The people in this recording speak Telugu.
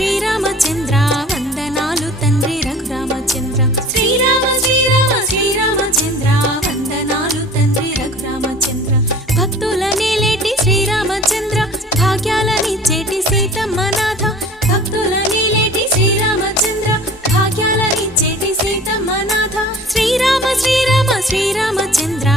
శ్రీరామచంద్ర వందనాలు తండ్రి రఘురామచంద్ర శ్రీరామ శ్రీరామ శ్రీరామచంద్ర వందనాలు తండ్రి రఘురామచంద్ర భక్తుల నేలేటి శ్రీరామచంద్ర భాగ్యాలనిచ్చేటి సీతమ్మనాథ భక్తుల నేలేటి శ్రీరామచంద్ర భాగ్యాలనిచ్చేటి సీతమ్మనాథ శ్రీరామ శ్రీరామ శ్రీరామచంద్ర